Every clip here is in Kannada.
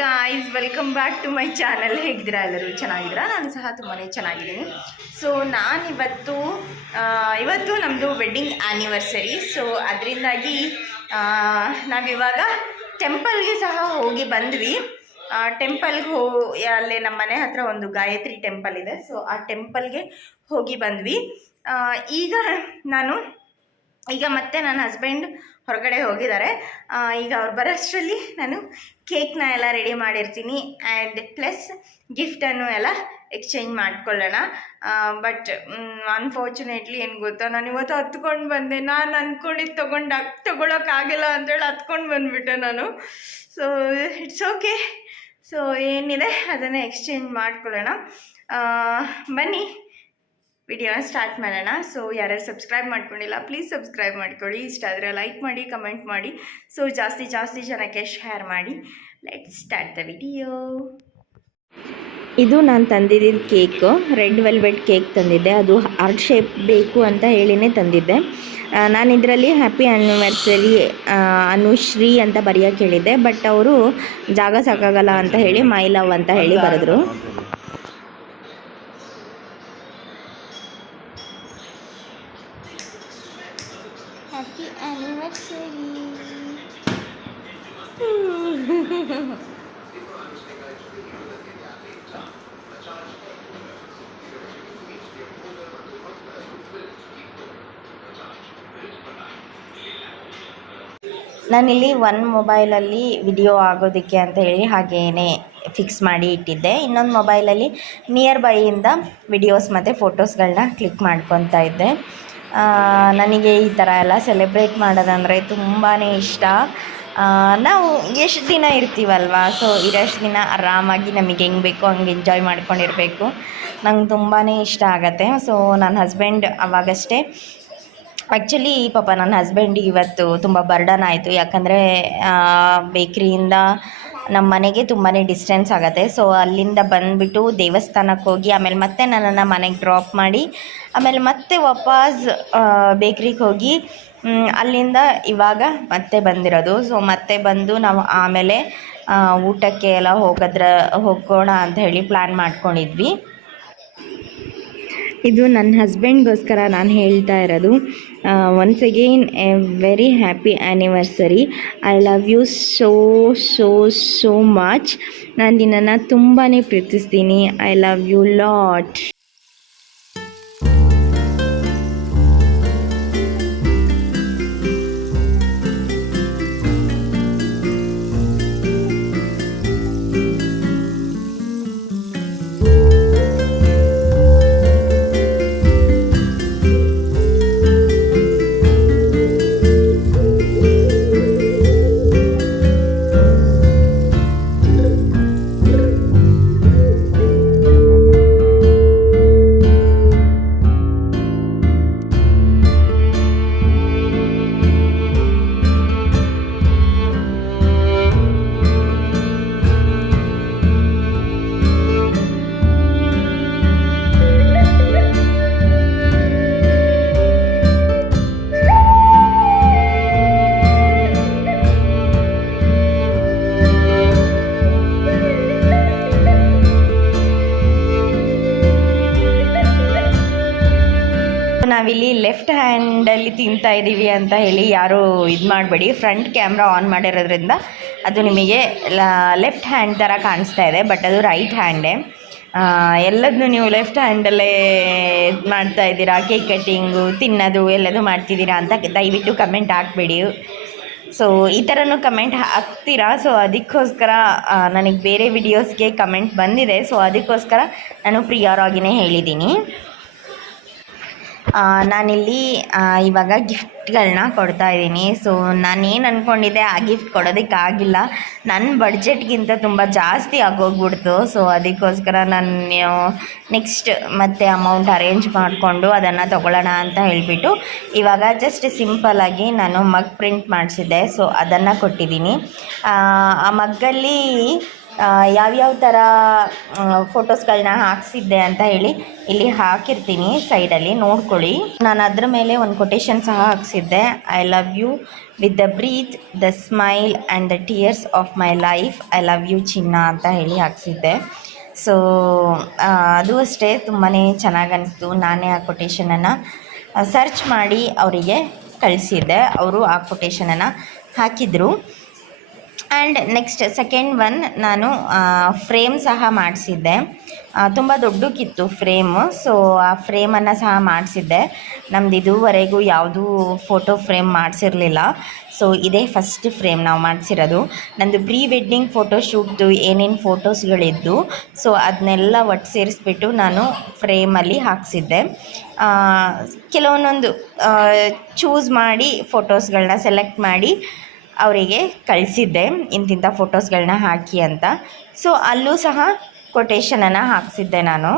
Guys welcome back to my channel ಹೇಗಿದ್ದೀರಾ ಎಲ್ಲರೂ? ಚೆನ್ನಾಗಿದ್ದೀರಾ? ನಾನು ಸಹ ತುಂಬಾ ಚೆನ್ನಾಗಿದ್ದೀನಿ. ಸೊ ನಾನಿವತ್ತು ಇವತ್ತು ನಮ್ಮದು ವೆಡ್ಡಿಂಗ್ ಆ್ಯನಿವರ್ಸರಿ ಸೊ ಅದರಿಂದಾಗಿ ನಾವಿವಾಗ ಟೆಂಪಲ್ಗೆ ಸಹ ಹೋಗಿ ಬಂದ್ವಿ. ಟೆಂಪಲ್ಗೆ ಹೋ, ಅಲ್ಲೇ ನಮ್ಮ ಮನೆ ಹತ್ರ ಒಂದು ಗಾಯತ್ರಿ ಟೆಂಪಲ್ ಇದೆ. ಸೊ ಆ ಟೆಂಪಲ್ಗೆ ಹೋಗಿ ಬಂದ್ವಿ. ಈಗ ನಾನು, ಈಗ ಮತ್ತೆ ನನ್ನ ಹಸ್ಬೆಂಡ್ ಹೊರಗಡೆ ಹೋಗಿದ್ದಾರೆ. ಈಗ ಅವ್ರು ಬರೋಷ್ಟರಲ್ಲಿ ನಾನು ಕೇಕ್ನ ಎಲ್ಲ ರೆಡಿ ಮಾಡಿರ್ತೀನಿ ಆ್ಯಂಡ್ ಪ್ಲಸ್ ಗಿಫ್ಟನ್ನು ಎಲ್ಲ ಎಕ್ಸ್ಚೇಂಜ್ ಮಾಡ್ಕೊಳ್ಳೋಣ. ಬಟ್ ಅನ್ಫಾರ್ಚುನೇಟ್ಲಿ ಏನು ಗೊತ್ತಾ, ನಾನು ಇವತ್ತು ಹತ್ಕೊಂಡು ಬಂದೆ. ನಾನು ಅಂದ್ಕೊಂಡಿದ್ದು ತೊಗೊಂಡು ತೊಗೊಳಕ್ಕಾಗಿಲ್ಲ ಅಂತೇಳಿ ಹತ್ಕೊಂಡು ಬಂದುಬಿಟ್ಟೆ ನಾನು. ಸೊ ಇಟ್ಸ್ ಓಕೆ ಸೊ ಏನಿದೆ ಅದನ್ನು ಎಕ್ಸ್ಚೇಂಜ್ ಮಾಡ್ಕೊಳ್ಳೋಣ. ಬನ್ನಿ. ವಿಡಿಯೋನ ಸ್ಟಾರ್ಟ್ ಮಾಡೋಣ. ಸೊ ಯಾರ್ಯಾರು ಸಬ್ಸ್ಕ್ರೈಬ್ ಮಾಡ್ಕೊಂಡಿಲ್ಲ ಪ್ಲೀಸ್ ಸಬ್ಸ್ಕ್ರೈಬ್ ಮಾಡ್ಕೊಳ್ಳಿ. ಇಷ್ಟ ಆದರೆ ಲೈಕ್ ಮಾಡಿ ಕಮೆಂಟ್ ಮಾಡಿ. ಸೊ ಜಾಸ್ತಿ ಜಾಸ್ತಿ ಜನಕ್ಕೆ ಶೇರ್ ಮಾಡಿ. ಲೆಟ್ ಸ್ಟಾರ್ಟ್ ದ ವಿಡಿಯೋ ಇದು ನಾನು ತಂದಿದ್ದ ಕೇಕು ರೆಡ್ ವೆಲ್ವೆಟ್ ಕೇಕ್ ತಂದಿದ್ದೆ. ಅದು ಹಾರ್ಟ್ ಶೇಪ್ ಬೇಕು ಅಂತ ಹೇಳಿನೇ ತಂದಿದ್ದೆ. ನಾನು ಇದರಲ್ಲಿ ಹ್ಯಾಪಿ ಆ್ಯನಿವರ್ಸರಿ ಅನುಶ್ರೀ ಅಂತ ಬರೆಯೋಕೆ ಹೇಳಿದ್ದೆ. ಬಟ್ ಅವರು ಜಾಗ ಸಾಕಾಗಲ್ಲ ಅಂತ ಹೇಳಿ ಮೈ ಲವ್ ಅಂತ ಹೇಳಿ ಬರೆದ್ರು ಹ್ಯಾಪಿ ಆ್ಯನಿವರ್ಸರಿ ನಾನಿಲ್ಲಿ ಒನ್ ಮೊಬೈಲಲ್ಲಿ ವಿಡಿಯೋ ಆಗೋದಕ್ಕೆ ಅಂತ ಹೇಳಿ ಹಾಗೇನೆ ಫಿಕ್ಸ್ ಮಾಡಿ ಇಟ್ಟಿದ್ದೆ. ಇನ್ನೊಂದು ಮೊಬೈಲಲ್ಲಿ ನಿಯರ್ ಬೈಯಿಂದ ವಿಡಿಯೋಸ್ ಮತ್ತು ಫೋಟೋಸ್ಗಳನ್ನ ಕ್ಲಿಕ್ ಮಾಡ್ಕೊತಾ ಇದ್ದೆ. ನನಗೆ ಈ ಥರ ಎಲ್ಲ ಸೆಲೆಬ್ರೇಟ್ ಮಾಡೋದಂದರೆ ತುಂಬಾ ಇಷ್ಟ. ನಾವು ಎಷ್ಟು ದಿನ ಇರ್ತೀವಲ್ವಾ? ಸೊ ಇರೋಷ್ಟು ದಿನ ಆರಾಮಾಗಿ ನಮಗೆ ಹೆಂಗೆ ಬೇಕೋ ಹಂಗೆ ಎಂಜಾಯ್ ಮಾಡ್ಕೊಂಡಿರಬೇಕು. ನಂಗೆ ತುಂಬಾ ಇಷ್ಟ ಆಗತ್ತೆ. ಸೊ ನನ್ನ ಹಸ್ಬೆಂಡ್ ಅವಾಗಷ್ಟೇ ಆ್ಯಕ್ಚುಲಿ ಪಾಪ ನನ್ನ ಹಸ್ಬೆಂಡ್ ಇವತ್ತು ತುಂಬ ಬರ್ಡನ್ ಆಯಿತು. ಯಾಕಂದರೆ ಬೇಕ್ರಿಯಿಂದ ನಮ್ಮ ಮನೆಗೆ ತುಂಬಾ ಡಿಸ್ಟೆನ್ಸ್ ಆಗುತ್ತೆ. ಸೊ ಅಲ್ಲಿಂದ ಬಂದುಬಿಟ್ಟು ದೇವಸ್ಥಾನಕ್ಕೆ ಹೋಗಿ, ಆಮೇಲೆ ಮತ್ತೆ ನನ್ನನ್ನು ಮನೆಗೆ ಡ್ರಾಪ್ ಮಾಡಿ, ಆಮೇಲೆ ಮತ್ತೆ ವಾಪಸ್ ಬೇಕ್ರಿಗೆ ಹೋಗಿ ಅಲ್ಲಿಂದ ಇವಾಗ ಮತ್ತೆ ಬಂದಿರೋದು. ಸೊ ಮತ್ತೆ ಬಂದು ನಾವು ಆಮೇಲೆ ಊಟಕ್ಕೆ ಎಲ್ಲ ಹೋಗೋದ್ರ, ಹೋಗೋಣ ಅಂತ ಹೇಳಿ ಪ್ಲ್ಯಾನ್ ಮಾಡ್ಕೊಂಡಿದ್ವಿ. ಇದು ನನ್ನ ಹಸ್ಬೆಂಡ್ಗೋಸ್ಕರ ನಾನು ಹೇಳ್ತಾ ಇರೋದು. Once again a very happy anniversary I love you so so so much ನಾನು ನಿನ್ನನ್ನು ತುಂಬಾ ಪ್ರೀತಿಸ್ತೀನಿ. ಐ ಲವ್ ಯು ಲಾಟ್ ನಾವಿಲ್ಲಿ ಲೆಫ್ಟ್ ಹ್ಯಾಂಡಲ್ಲಿ ತಿಂತಾ ಇದ್ದೀವಿ ಅಂತ ಹೇಳಿ ಯಾರು ಇದು ಮಾಡಬೇಡಿ. ಫ್ರಂಟ್ ಕ್ಯಾಮ್ರಾ ಆನ್ ಮಾಡಿರೋದ್ರಿಂದ ಅದು ನಿಮಗೆ ಲೆಫ್ಟ್ ಹ್ಯಾಂಡ್ ಥರ ಕಾಣಿಸ್ತಾ ಇದೆ, ಬಟ್ ಅದು ರೈಟ್ ಹ್ಯಾಂಡೇ. ಎಲ್ಲದನ್ನು ನೀವು ಲೆಫ್ಟ್ ಹ್ಯಾಂಡಲ್ಲೇ ಇದು ಮಾಡ್ತಾ ಇದ್ದೀರಾ? ಕೇಕ್ ಕಟ್ಟಿಂಗು, ತಿನ್ನೋದು, ಎಲ್ಲದು ಮಾಡ್ತಿದ್ದೀರಾ ಅಂತ ದಯವಿಟ್ಟು ಕಮೆಂಟ್ ಹಾಕಬೇಡಿ. ಸೊ ಈ ಥರನೂ ಕಮೆಂಟ್ ಹಾಕ್ತೀರಾ? ಸೊ ಅದಕ್ಕೋಸ್ಕರ ನನಗೆ ಬೇರೆ ವಿಡಿಯೋಸ್ಗೆ ಕಮೆಂಟ್ ಬಂದಿದೆ. ಸೊ ಅದಕ್ಕೋಸ್ಕರ ನಾನು ಪ್ರಿಯರಾಗಿನೇ ಹೇಳಿದ್ದೀನಿ. ನಾನಿಲ್ಲಿ ಇವಾಗ ಗಿಫ್ಟ್ಗಳನ್ನ ಕೊಡ್ತಾ ಇದ್ದೀನಿ. ಸೊ ನಾನೇನು ಅಂದ್ಕೊಂಡಿದ್ದೆ ಆ ಗಿಫ್ಟ್ ಕೊಡೋದಕ್ಕಾಗಿಲ್ಲ ನನ್ನ ಬಡ್ಜೆಟ್ಗಿಂತ ತುಂಬ ಜಾಸ್ತಿ ಆಗೋಗ್ಬಿಡ್ತು. ಸೊ ಅದಕ್ಕೋಸ್ಕರ ನಾನು ನೆಕ್ಸ್ಟ್ ಮತ್ತೆ ಅಮೌಂಟ್ ಅರೇಂಜ್ ಮಾಡಿಕೊಂಡು ಅದನ್ನು ತೊಗೊಳ್ಳೋಣ ಅಂತ ಹೇಳಿಬಿಟ್ಟು, ಇವಾಗ ಜಸ್ಟ್ ಸಿಂಪಲಾಗಿ ನಾನು ಮಗ್ ಪ್ರಿಂಟ್ ಮಾಡಿಸಿದ್ದೆ. ಸೊ ಅದನ್ನು ಕೊಟ್ಟಿದ್ದೀನಿ. ಆ ಮಗ್ಗಲ್ಲಿ ಯಾವ್ಯಾವ ಥರ ಫೋಟೋಸ್ಗಳನ್ನ ಹಾಕ್ಸಿದ್ದೆ ಅಂತ ಹೇಳಿ ಇಲ್ಲಿ ಹಾಕಿರ್ತೀನಿ ಸೈಡಲ್ಲಿ, ನೋಡ್ಕೊಳ್ಳಿ. ನಾನು ಅದ್ರ ಮೇಲೆ ಒಂದು ಕೊಟೇಶನ್ ಸಹ ಹಾಕ್ಸಿದ್ದೆ. I love you with the breath the smile and the tears of my life I love you ಚಿನ್ನ ಅಂತ ಹೇಳಿ ಹಾಕ್ಸಿದ್ದೆ. ಸೊ ಅದು ಅಷ್ಟೇ ತುಂಬಾ ಚೆನ್ನಾಗಿ ಅನಿಸ್ತು. ನಾನೇ ಆ ಕೊಟೇಶನನ್ನು ಸರ್ಚ್ ಮಾಡಿ ಅವರಿಗೆ ಕಳಿಸಿದ್ದೆ. ಅವರು ಆ ಕೊಟೇಶನನ್ನು ಹಾಕಿದರು. ಆ್ಯಂಡ್ ನೆಕ್ಸ್ಟ್ ಸೆಕೆಂಡ್ ಒನ್ ನಾನು ಫ್ರೇಮ್ ಸಹ ಮಾಡಿಸಿದ್ದೆ. ತುಂಬ ದೊಡ್ಡಕ್ಕಿತ್ತು ಫ್ರೇಮು ಸೊ ಆ ಫ್ರೇಮನ್ನು ಸಹ ಮಾಡಿಸಿದ್ದೆ. ನಮ್ದು ಇದುವರೆಗೂ ಯಾವುದೂ ಫೋಟೋ ಫ್ರೇಮ್ ಮಾಡಿಸಿರಲಿಲ್ಲ. ಸೊ ಇದೇ ಫಸ್ಟ್ ಫ್ರೇಮ್ ನಾವು ಮಾಡಿಸಿರೋದು. ನಂದು ಪ್ರೀ ವೆಡ್ಡಿಂಗ್ ಫೋಟೋಶೂಟ್ದು ಏನೇನು ಫೋಟೋಸ್ಗಳಿದ್ದು ಸೊ ಅದನ್ನೆಲ್ಲ ಒಟ್ಟು ಸೇರಿಸ್ಬಿಟ್ಟು ನಾನು ಫ್ರೇಮಲ್ಲಿ ಹಾಕ್ಸಿದ್ದೆ. ಕೆಲವೊಂದೊಂದು ಚೂಸ್ ಮಾಡಿ ಫೋಟೋಸ್ಗಳನ್ನ ಸೆಲೆಕ್ಟ್ ಮಾಡಿ ಅವರಿಗೆ ಕಳಿಸಿದ್ದೆ ಇಂತಿಂಥ ಫೋಟೋಸ್ಗಳನ್ನ ಹಾಕಿ ಅಂತ. ಸೊ ಅಲ್ಲೂ ಸಹ ಕೊಟೇಶನನ್ನು ಹಾಕ್ಸಿದ್ದೆ ನಾನು.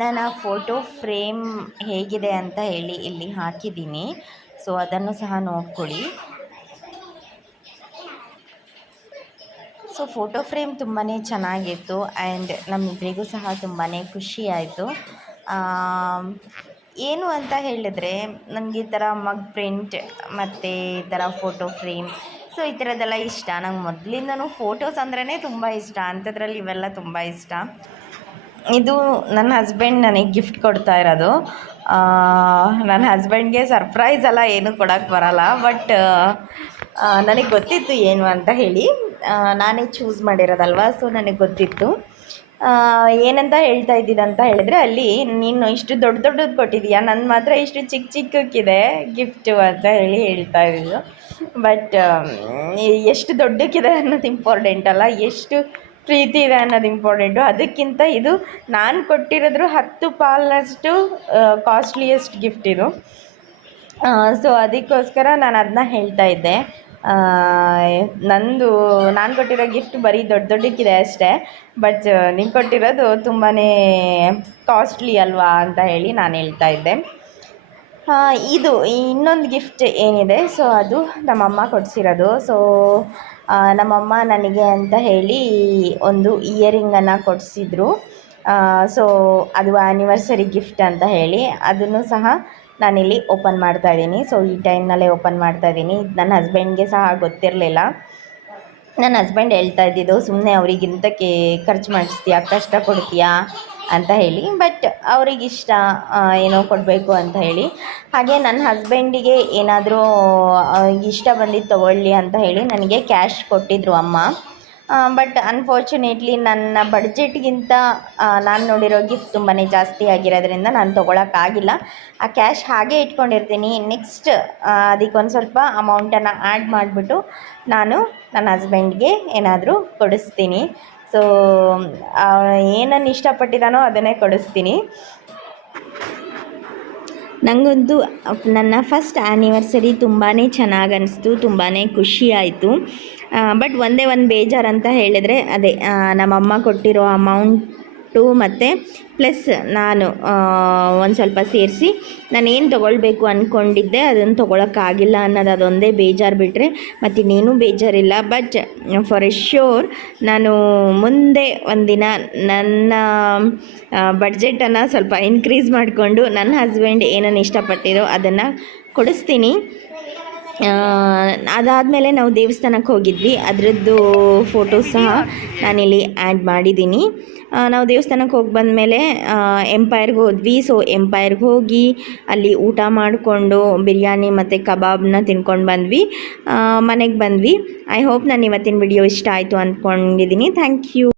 ನಾನು ಆ ಫೋಟೋ ಫ್ರೇಮ್ ಹೇಗಿದೆ ಅಂತ ಹೇಳಿ ಇಲ್ಲಿ ಹಾಕಿದ್ದೀನಿ. ಸೊ ಅದನ್ನು ಸಹ ನೋಡ್ಕೊಳ್ಳಿ. ಸೊ ಫೋಟೋ ಫ್ರೇಮ್ ತುಂಬಾ ಚೆನ್ನಾಗಿತ್ತು ಆ್ಯಂಡ್ ನಮ್ಮಿಬ್ಬರಿಗೂ ಸಹ ತುಂಬಾ ಖುಷಿಯಾಯಿತು. ಏನು ಅಂತ ಹೇಳಿದ್ರೆ ನನಗೆ ಈ ಥರ ಮಗ್ ಪ್ರಿಂಟ್ ಮತ್ತು ಈ ಥರ ಫೋಟೋ ಫ್ರೇಮ್ ಸೊ ಈ ಥರದ್ದೆಲ್ಲ ಇಷ್ಟ. ನಂಗೆ ಮೊದಲಿಂದನೂ ಫೋಟೋಸ್ ಅಂದ್ರೇ ತುಂಬ ಇಷ್ಟ. ಅಂಥದ್ರಲ್ಲಿ ಇವೆಲ್ಲ ತುಂಬ ಇಷ್ಟ. ಇದು ನನ್ನ ಹಸ್ಬೆಂಡ್ ನನಗೆ ಗಿಫ್ಟ್ ಕೊಡ್ತಾ ಇರೋದು. ನನ್ನ ಹಸ್ಬೆಂಡ್ಗೆ ಸರ್ಪ್ರೈಸ್ ಎಲ್ಲ ಏನು ಕೊಡೋಕ್ಕೆ ಬರಲ್ಲ ಬಟ್ ನನಗೆ ಗೊತ್ತಿತ್ತು ಏನು ಅಂತ ಹೇಳಿ. ನಾನೇ ಚೂಸ್ ಮಾಡಿರೋದಲ್ವ? ಸೊ ನನಗೆ ಗೊತ್ತಿತ್ತು. ಏನಂತ ಹೇಳ್ತಾ ಇದ್ದಿದ್ದು ಅಂತ ಹೇಳಿದ್ರೆ ಅಲ್ಲಿ ನೀನು ಇಷ್ಟು ದೊಡ್ಡ ದೊಡ್ಡದು ಕೊಟ್ಟಿದೀಯಾ ನನ್ನ ಮಾತ್ರ ಇಷ್ಟು ಚಿಕ್ಕ ಚಿಕ್ಕಕ್ಕಿದೆ ಗಿಫ್ಟು ಅಂತ ಹೇಳಿ ಹೇಳ್ತಾ ಇದ್ದಿದ್ದು ಬಟ್ ಎಷ್ಟು ದೊಡ್ಡಕ್ಕಿದೆ ಅನ್ನೋದು ಇಂಪಾರ್ಟೆಂಟ್ ಅಲ್ಲ. ಎಷ್ಟು ಪ್ರೀತಿ ಇದೆ ಅನ್ನೋದು ಇಂಪಾರ್ಟೆಂಟು ಅದಕ್ಕಿಂತ ಇದು ನಾನು ಕೊಟ್ಟಿರೋದ್ರ ಹತ್ತು ಪಾಲಷ್ಟು ಕಾಸ್ಟ್ಲಿಯೆಸ್ಟ್ ಗಿಫ್ಟ್ ಇದು. ಸೊ ಅದಕ್ಕೋಸ್ಕರ ನಾನು ಅದನ್ನ ಹೇಳ್ತಾ ಇದ್ದೆ. ನಂದು, ನಾನು ಕೊಟ್ಟಿರೋ ಗಿಫ್ಟ್ ಬರೀ ದೊಡ್ಡ ದೊಡ್ಡಕ್ಕಿದೆ ಅಷ್ಟೇ ಬಟ್ ನೀವು ಕೊಟ್ಟಿರೋದು ತುಂಬಾ ಕಾಸ್ಟ್ಲಿ ಅಲ್ವಾ ಅಂತ ಹೇಳಿ ನಾನು ಹೇಳ್ತಾ ಇದ್ದೆ. ಇದು, ಇನ್ನೊಂದು ಗಿಫ್ಟ್ ಏನಿದೆ ಸೊ ಅದು ನಮ್ಮಮ್ಮ ಕೊಡಿಸಿರೋದು ಸೊ ನಮ್ಮಮ್ಮ ನನಗೆ ಅಂತ ಹೇಳಿ ಒಂದು ಇಯರಿಂಗನ್ನು ಕೊಡಿಸಿದ್ರು. ಸೊ ಅದು ಆ್ಯನಿವರ್ಸರಿ ಗಿಫ್ಟ್ ಅಂತ ಹೇಳಿ, ಅದನ್ನು ಸಹ ನಾನಿಲ್ಲಿ ಓಪನ್ ಮಾಡ್ತಾ ಇದ್ದೀನಿ. ಸೊ ಈ ಟೈಮ್ನಲ್ಲೇ ಓಪನ್ ಮಾಡ್ತಾ ಇದ್ದೀನಿ. ನನ್ನ ಹಸ್ಬೆಂಡ್ಗೆ ಸಹ ಗೊತ್ತಿರಲಿಲ್ಲ. ನನ್ನ ಹಸ್ಬೆಂಡ್ ಹೇಳ್ತಾ ಇದ್ದಿದ್ದು ಸುಮ್ಮನೆ ಅವರಿಗಿಂತಕ್ಕೆ ಖರ್ಚು ಮಾಡಿಸ್ತೀಯಾ? ಕಷ್ಟ ಕೊಡ್ತೀಯಾ ಅಂತ ಹೇಳಿ. ಬಟ್ ಅವರಿಗಿಷ್ಟ ಏನೋ ಕೊಡಬೇಕು ಅಂತ ಹೇಳಿ. ಹಾಗೆ ನನ್ನ ಹಸ್ಬೆಂಡಿಗೆ ಏನಾದರೂ ಇಷ್ಟ ಬಂದಿದ್ದು ತೊಗೊಳ್ಳಿ ಅಂತ ಹೇಳಿ ನನಗೆ ಕ್ಯಾಶ್ ಕೊಟ್ಟಿದ್ರು ಅಮ್ಮ. ಬಟ್ ಅನ್ಫಾರ್ಚುನೇಟ್ಲಿ ನನ್ನ ಬಡ್ಜೆಟ್ಗಿಂತ ನಾನು ನೋಡಿರೋ ಗಿಫ್ಟ್ ತುಂಬಾ ಜಾಸ್ತಿ ಆಗಿರೋದ್ರಿಂದ ನಾನು ತೊಗೊಳಕ್ಕಾಗಿಲ್ಲ. ಆ ಕ್ಯಾಶ್ ಹಾಗೆ ಇಟ್ಕೊಂಡಿರ್ತೀನಿ. ನೆಕ್ಸ್ಟ್ ಅದಕ್ಕೊಂದು ಸ್ವಲ್ಪ ಅಮೌಂಟನ್ನು ಆ್ಯಡ್ ಮಾಡಿಬಿಟ್ಟು ನಾನು ನನ್ನ ಹಸ್ಬೆಂಡ್ಗೆ ಏನಾದರೂ ಕೊಡಿಸ್ತೀನಿ. ಸೊ ಏನನ್ನು ಇಷ್ಟಪಟ್ಟಿದ್ದಾನೋ ಅದನ್ನೇ ಕೊಡಿಸ್ತೀನಿ. ನನಗಂತೂ ನನ್ನ ಫಸ್ಟ್ ಆ್ಯನಿವರ್ಸರಿ ತುಂಬಾ ಚೆನ್ನಾಗಿ ಅನಿಸ್ತು ತುಂಬಾ ಖುಷಿ ಆಯಿತು ಬಟ್ ಒಂದೇ ಒಂದು ಬೇಜಾರು ಅಂತ ಹೇಳಿದರೆ, ಅದೇ ನಮ್ಮಮ್ಮ ಕೊಟ್ಟಿರೋ ಅಮೌಂಟು ಮತ್ತು ಪ್ಲಸ್ ನಾನು ಒಂದು ಸ್ವಲ್ಪ ಸೇರಿಸಿ ನಾನು ಏನು ತೊಗೊಳ್ಬೇಕು ಅಂದ್ಕೊಂಡಿದ್ದೆ ಅದನ್ನು ತೊಗೊಳಕ್ಕಾಗಿಲ್ಲ ಅನ್ನೋದು ಅದೊಂದೇ ಬೇಜಾರು ಬಿಟ್ಟರೆ ಮತ್ತು ಇನ್ನೇನು ಬೇಜಾರಿಲ್ಲ. ಬಟ್ ಫಾರ್ ಎ ಶ್ಯೂರ್ ನಾನು ಮುಂದೆ ಒಂದಿನ ನನ್ನ ಬಡ್ಜೆಟನ್ನು ಸ್ವಲ್ಪ ಇನ್ಕ್ರೀಸ್ ಮಾಡಿಕೊಂಡು ನನ್ನ ಹಸ್ಬೆಂಡ್ ಏನನ್ನು ಇಷ್ಟಪಟ್ಟಿರೋ ಅದನ್ನು ಕೊಡಿಸ್ತೀನಿ. ಅದಾದಮೇಲೆ ನಾವು ದೇವಸ್ಥಾನಕ್ಕೆ ಹೋಗಿದ್ವಿ. ಅದರದ್ದು ಫೋಟೋ ಸಹ ನಾನಿಲ್ಲಿ ಆ್ಯಡ್ ಮಾಡಿದ್ದೀನಿ. ನಾವು ದೇವಸ್ಥಾನಕ್ಕೆ ಹೋಗಿ ಬಂದಮೇಲೆ ಎಂಪೈರ್ಗೆ ಹೋದ್ವಿ. ಸೊ ಎಂಪೈರ್ಗೆ ಹೋಗಿ ಅಲ್ಲಿ ಊಟ ಮಾಡಿಕೊಂಡು ಬಿರಿಯಾನಿ ಮತ್ತು ಕಬಾಬ್ನ ತಿನ್ಕೊಂಡು ಬಂದ್ವಿ. ಮನೆಗೆ ಬಂದ್ವಿ. ಐ ಹೋಪ್ ನಾನು ಇವತ್ತಿನ ವಿಡಿಯೋ ಇಷ್ಟ ಆಯಿತು ಅಂದ್ಕೊಂಡಿದ್ದೀನಿ. Thank you